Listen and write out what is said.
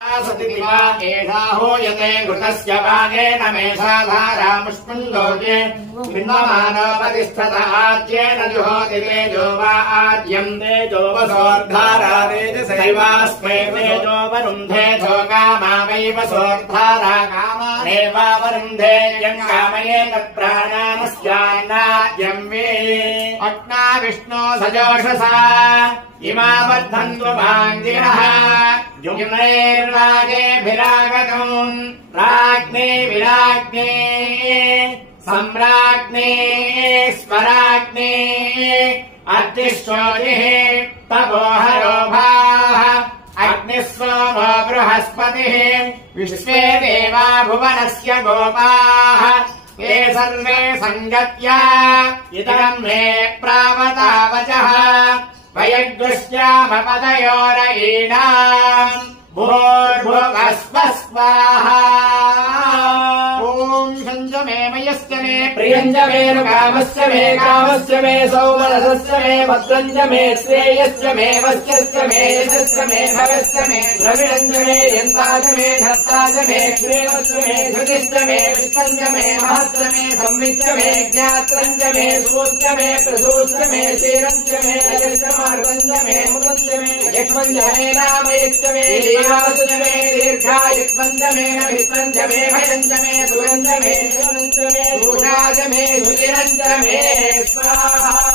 एषा हूयते घृतस्य वागेन मेषा धारामुष्मिन्दोके बिन्वमानोपतिष्ठत आज्येन जुहोति तेजो वा आज्यम् तेजो वसोर्धारा तेजसैवास्मै तेजो वरुन्धे कामा वै वसोर्धारा कामानेवा वरुन्धे यम् कामये तत्प्राणामस्यान्नाद्यम् मे अग्ना विष्णो सजोषसा इमा बद्धन्तु माङ्गिरः जुम्नैर्वाजेभिरागतम् राज्ञे विराज्ञे सम्राज्ञे स्मराज्ञे अर्चिष्वोजिः तपोहरो भाः अग्निः सोमो बृहस्पतिः विश्वे देवा भुवनस्य गोपाः ये सर्वे सङ्गत्या इदम् मे प्रावतावचः वयग्दृश्यामपदयोरयीणाम् भूर्भुवस्व स्वाहा ॐ संजमे मयस्य मे प्रियञ्च मे कामस्य मे कामस्य मे सौमनसस्य मे भद्रञ्च मे श्रेयस्य मे वस्यस्य मे यशस्य मे भगस्य मे द्रविणञ्च मे यन्ताच मे धत्ताच मे श्रेयस्य मे धृतिश्च मे विष्टञ्च मे महस्य मे संविच्च मे ज्ञात्रञ्च मे सूश्च मे प्रसूश्च मे क्षीरञ्च मे अजश्च मार्गञ्च मे मुदञ्च मे यक्ष्मञ्च मे नामयश्च मे दीर्घायुश्च मे दीर्घायुष्मञ्च मे नभित्रञ्च मे भयञ्च मे सुरञ्च मे शिवञ्च मे भूषाच मे सुचिरञ्च मे स्वाहा।